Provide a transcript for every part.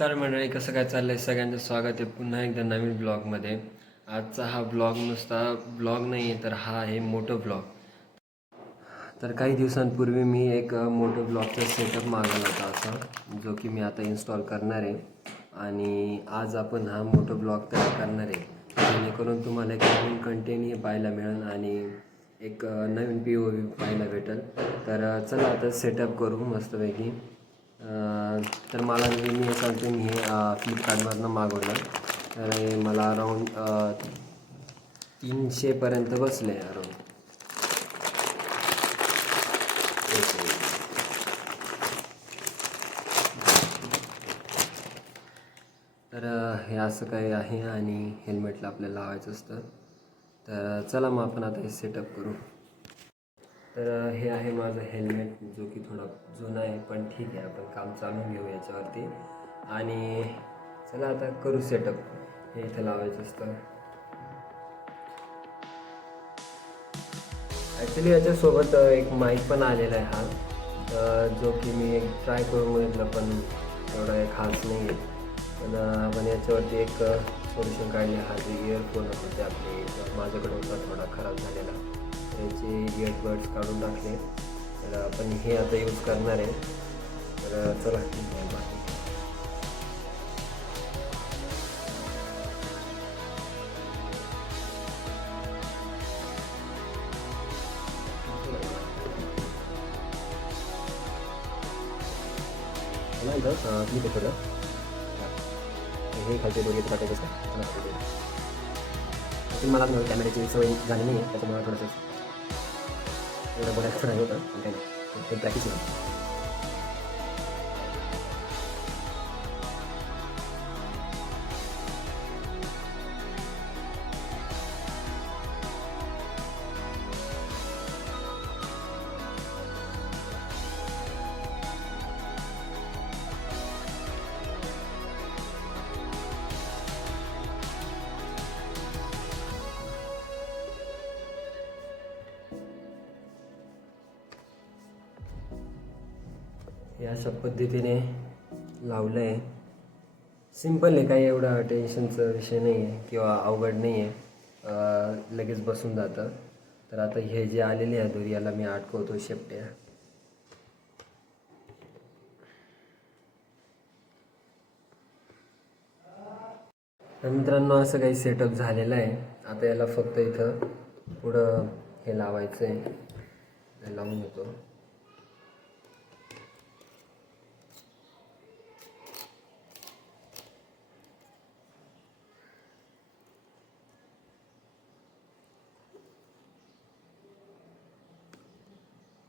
नमस्कार मंडळी, कसं काय चाललंय? सगळ्यांचं स्वागत आहे पुन्हा एकदा नवीन ब्लॉगमध्ये. आजचा हा ब्लॉग नुसता ब्लॉग नाही आहे, तर हा आहे मोटो ब्लॉग. तर काही दिवसांपूर्वी मी एक मोटो ब्लॉगचा सेटअप मागवला होता असा, जो की मी आता इन्स्टॉल करणार आहे. आणि आज आपण हा मोटो ब्लॉग तयार करणार आहे, जेणेकरून तुम्हाला एक नवीन कंटेंटही पाहायला मिळेल आणि एक नवीन POV पाहायला भेटेल. तर चला आता सेटअप करू मस्तपैकी. तर मला मी सांगतो, मी हे फ्लिपकार्टवरनं मागवलं. तर हे मला अराऊंड 300पर्यंत बसले अराऊंड. तर हे असं काही आहे आणि हेल्मेटला आपल्याला लावायचं असतं. तर चला मग आपण आता हे सेटअप करू. तर हे आहे माझं हेल्मेट, जो की थोडा जुना आहे, पण ठीक आहे, आपण काम चालू घेऊ याच्यावरती. आणि चला आता करू सेटअप. हे इथं लावायचं असतं. ॲक्च्युली याच्यासोबत एक माईक पण आलेला आहे हा, जो की मी एक ट्राय करून बघितलं, पण एवढा एक खास नाही आहे. पण आपण याच्यावरती एक सोल्युशन काढले. हा जे इयरफोन होते आपले, माझ्याकडे होता थोडा खराब झालेला, त्याचे इयरबड्स काढून टाकले. तर आपण हे आता यूज करणार आहे. तर चला बाकी मला इथं क्लिक होतं. हे खालचे दोघे टाकायचं असतं. मला कॅमेऱ्याची सवय झाली नाही आहे, त्याच्यामुळे थोडंसं एवढं बोलायचं थोडं होतं, पण काही नाही, प्रॅक्टिस नाही. हे अशा पद्धतीने लावलं आहे. सिम्पल आहे, काही एवढा टेन्शनचा विषय नाही आहे किंवा अवघड नाही आहे, लगेच बसून जातं. तर आता हे जे आलेले आहे दोरी, याला मी अडकवतो शेपट्या. तर मित्रांनो, असं काही सेटअप झालेलं आहे. आता याला फक्त इथं पुढं हे लावायचं आहे, लावून घेतो.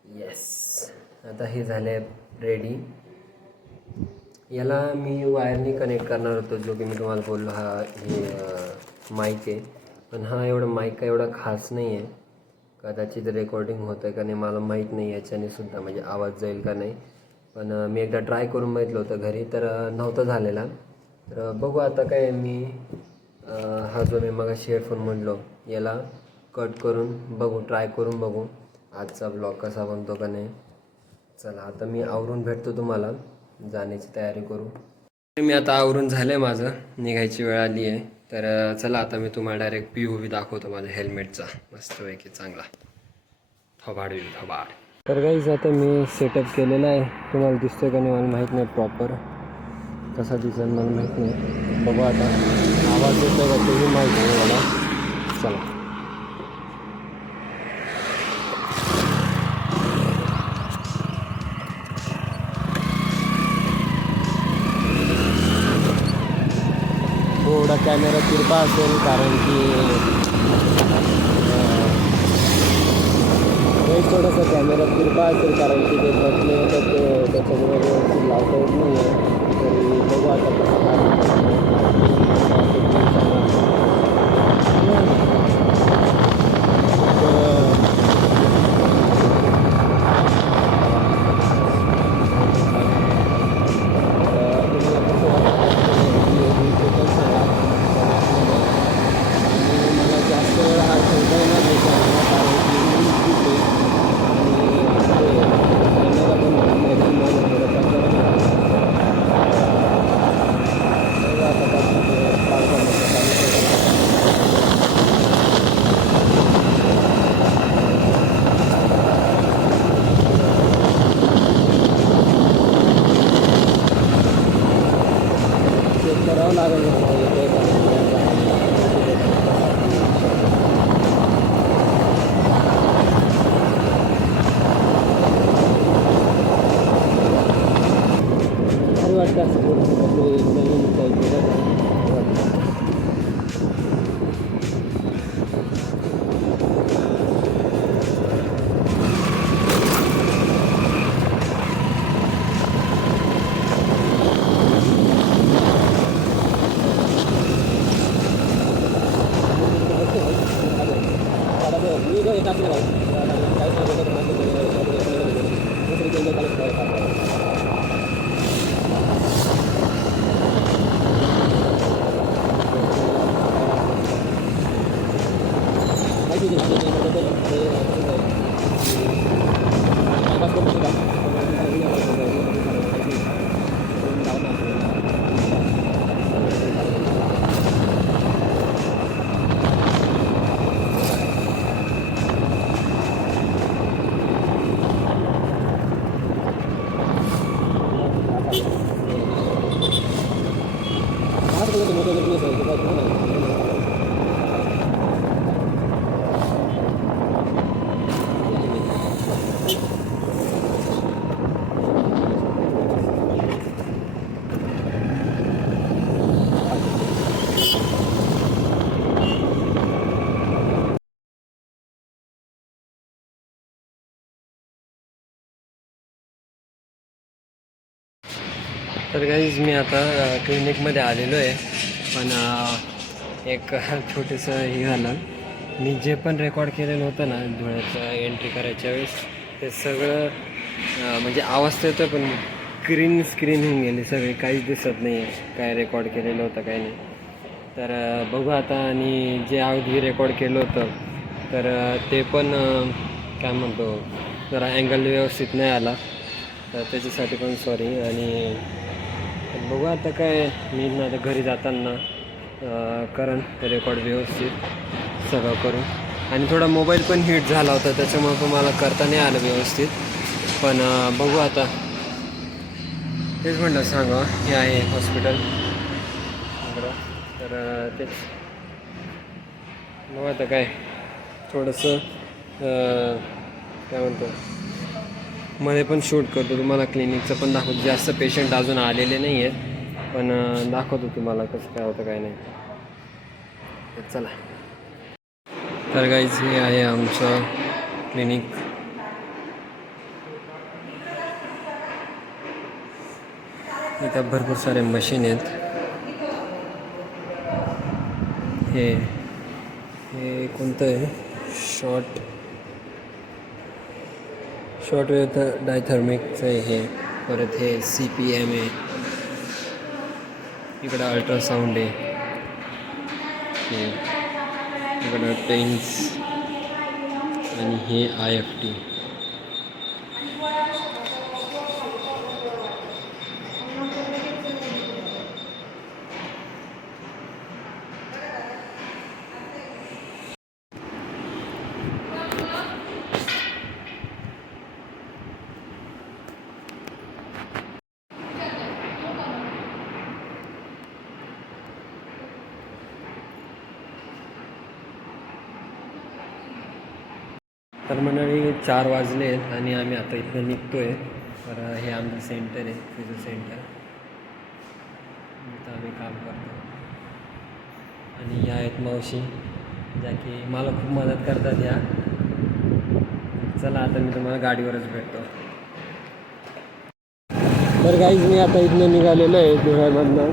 येस, आता हे झाले रेडी. याला मी वायरनी कनेक्ट करणार होतो, जो की मी तुम्हाला बोललो, हा हे माईक आहे. पण हा एवढा माईक का एवढा खास नाही आहे. कदाचित रेकॉर्डिंग होतं आहे का नाही मला माहीत नाही, याच्याने सुद्धा म्हणजे आवाज जाईल का नाही. पण मी एकदा ट्राय करून बघितलं होतं घरी, तर नव्हतं झालेला. तर बघू आता काय, मी हा जो मी मगाशी हेडफोन म्हणलो, याला कट करून बघू, ट्राय करून बघू आजचा ब्लॉग कसा बनतो का नाही. चला आता मी आवरून भेटतो तुम्हाला, जाण्याची तयारी करू. मी आता आवरून झालं आहे, माझं निघायची वेळ आली आहे. तर चला आता मी तुम्हाला डायरेक्ट POV दाखवतो माझ्या हेल्मेटचा, मस्तपैकी चांगला थोबाड थोबाड. तर गाईज आता मी सेटअप केलेला आहे. तुम्हाला दिसतोय का नाही मला माहीत नाही, प्रॉपर कसा दिसेल मला माहीत नाही. बघू आता, आवाज येतोय का तेही माहीत नाही मला. चला थोडा कॅमेरा तिरपा असेल, कारण की थोडासा कॅमेरा तिरपा असेल, कारण की ते बसले तर ते त्याच्यामुळे व्यवस्थित लावता येत नाही आहे. तरी बघू आता कसं तर गाईज मी आता क्लिनिकमध्ये आलेलो आहे, पण एक छोटंसं हे झालं. मी जे पण रेकॉर्ड केलेलं होतं ना धुळ्याचं एंट्री करायच्या वेळेस, ते सगळं म्हणजे आवाज तर येतो पण स्क्रीन होऊन गेली सगळी, काहीच दिसत नाही आहे काय रेकॉर्ड केलेलं होतं काही नाही. तर बघू आता. आणि जे अगदी रेकॉर्ड केलं होतं तर ते पण काय म्हणतो जरा अँगल व्यवस्थित नाही आला, तर त्याच्यासाठी पण सॉरी. आणि बघू आता काय, मी ना आता घरी जाताना करण रेकॉर्ड व्यवस्थित सगळं करू. आणि थोडा मोबाईल पण हीट झाला होता, त्याच्यामुळे पण मला करता नाही आलं व्यवस्थित. पण बघू आता. तेच म्हटलं सांगा, हे आहे हॉस्पिटल तर तेच बघू आता काय थोडंसं काय म्हणतो मध्ये पण शूट करतो, तुम्हाला क्लिनिकचं पण दाखवतो. जास्त पेशंट अजून आलेले नाही आहेत, पण दाखवतो तुम्हाला कसं काय होतं काय नाही. तर चला. तर गाईज हे आहे आमचं क्लिनिक. इथं भरपूर सारे मशीन आहेत. हे कोणतं आहे, शॉर्ट वेव्ह डायथर्मिकचं आहे हे. परत हे CPM आहे, इकडं अल्ट्रासाऊंड आहे, इकडं टेन्स, आणि हे IFT. तर मंडळी 4 वाजले आहेत आणि आम्ही आता इथं निघतो आहे. तर हे आमचं सेंटर आहे, फिजिओ सेंटर. इथं आम्ही काम करतो. आणि या आहेत मावशी, ज्या की मला खूप मदत करतात या. चला आता मी तुम्हाला गाडीवरच भेटतो. तर गाईज मी आता इथनं निघालेलो आहे धुळ्यामधनं,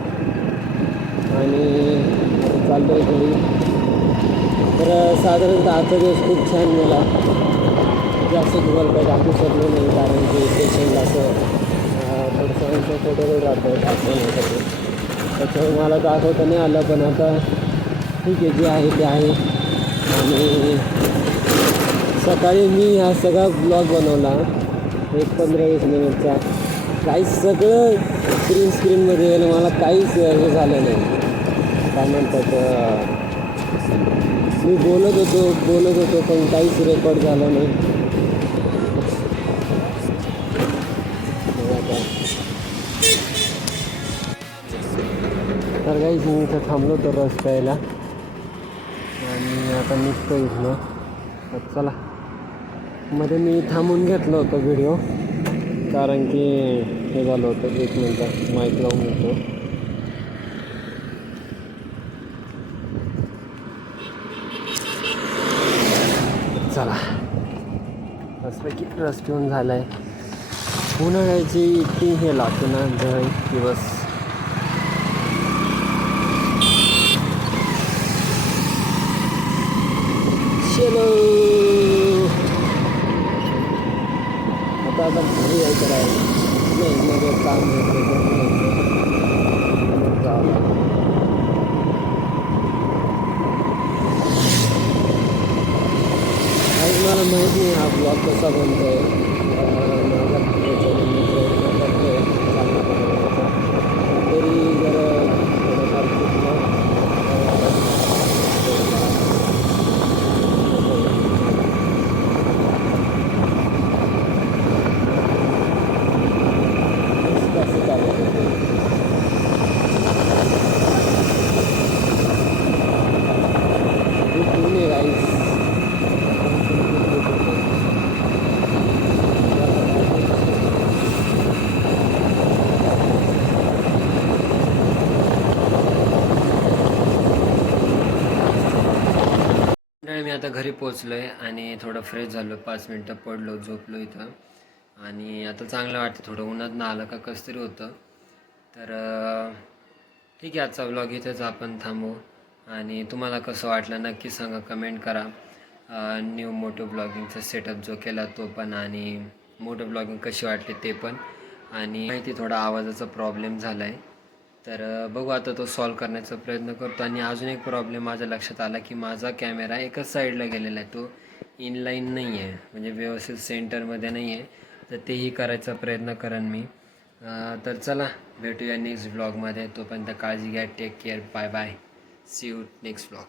आणि आता चालतो आहे घरी. तर साधारणतः आजचा दिवस खूप छान गेला. जास्त तुम्हाला काही दाखवू शकलो नाही, कारण की पेशंट असं थोडंसं कम्फर्टेबल राहतं दाखवण्यासाठी, त्याच्यामुळे मला दाखवता नाही आलं. पण आता ठीक आहे, जे आहे ते आहे. आणि सकाळी मी हा सगळा ब्लॉग बनवला, एक 15-20 मिनिटचा. काहीच सगळं स्क्रीनमध्ये गेलं, मला काहीच हे झालं नाही. काय म्हणतात, मी बोलत होतो पण काहीच रेकॉर्ड झालं नाही. तर काहीच मी इथं थांबलो होतो रस प्यायला, आणि आता निघतो इथनं. तर चला. मध्ये मी थांबून घेतलं होतं व्हिडिओ, कारण की हे झालं होतं. 1 मिनटं माईक लावून घेतो. चला, मस्तपैकी रस पिऊन झाला आहे. उन्हाळ्याची इतकी हे लागते ना दिवस. चलो आता घरी यायचं आहे. नाही, मध्ये काम मला माहीत नाही हा ब्लॉग कसा बनतो आहे. माझा प्रयत्न करतो आहे चांगला बनवण्याचा. तरी जर थोडंफार कसं चालत होते. पुणे राईस मी आता घरी पोचलो आहे आणि थोडं फ्रेश झालो. 5 मिनटं पडलो, झोपलो इथं. आणि आता चांगलं वाटतं. थोडं उन्हात आलं का कसं तरी होतं. तर ठीक आहे, आजचा व्लॉग इथेच आपण थांबू. आणि तुम्हाला कसं वाटलं नक्की सांगा, कमेंट करा. न्यू मोटो ब्लॉगिंगचा सेटअप जो केला तो पण, आणि मोटो ब्लॉगिंग कशी वाटली ते पण. आणि माहिती थोडा आवाजाचा प्रॉब्लेम झाला आहे, तर बघू आता तो सॉल्व करण्याचा प्रयत्न करतो. आणि अजून एक प्रॉब्लेम माझ्या लक्षात आला की माझा कॅमेरा एकच साईडला गेलेला आहे, तो इनलाईन नाही आहे, म्हणजे व्यवस्थित सेंटरमध्ये नाही आहे. तर तेही करायचा प्रयत्न करेन मी. तर चला भेटूया नेक्स्ट ब्लॉगमध्ये. तोपर्यंत काळजी घ्या. Take care. Bye bye. See you next blog.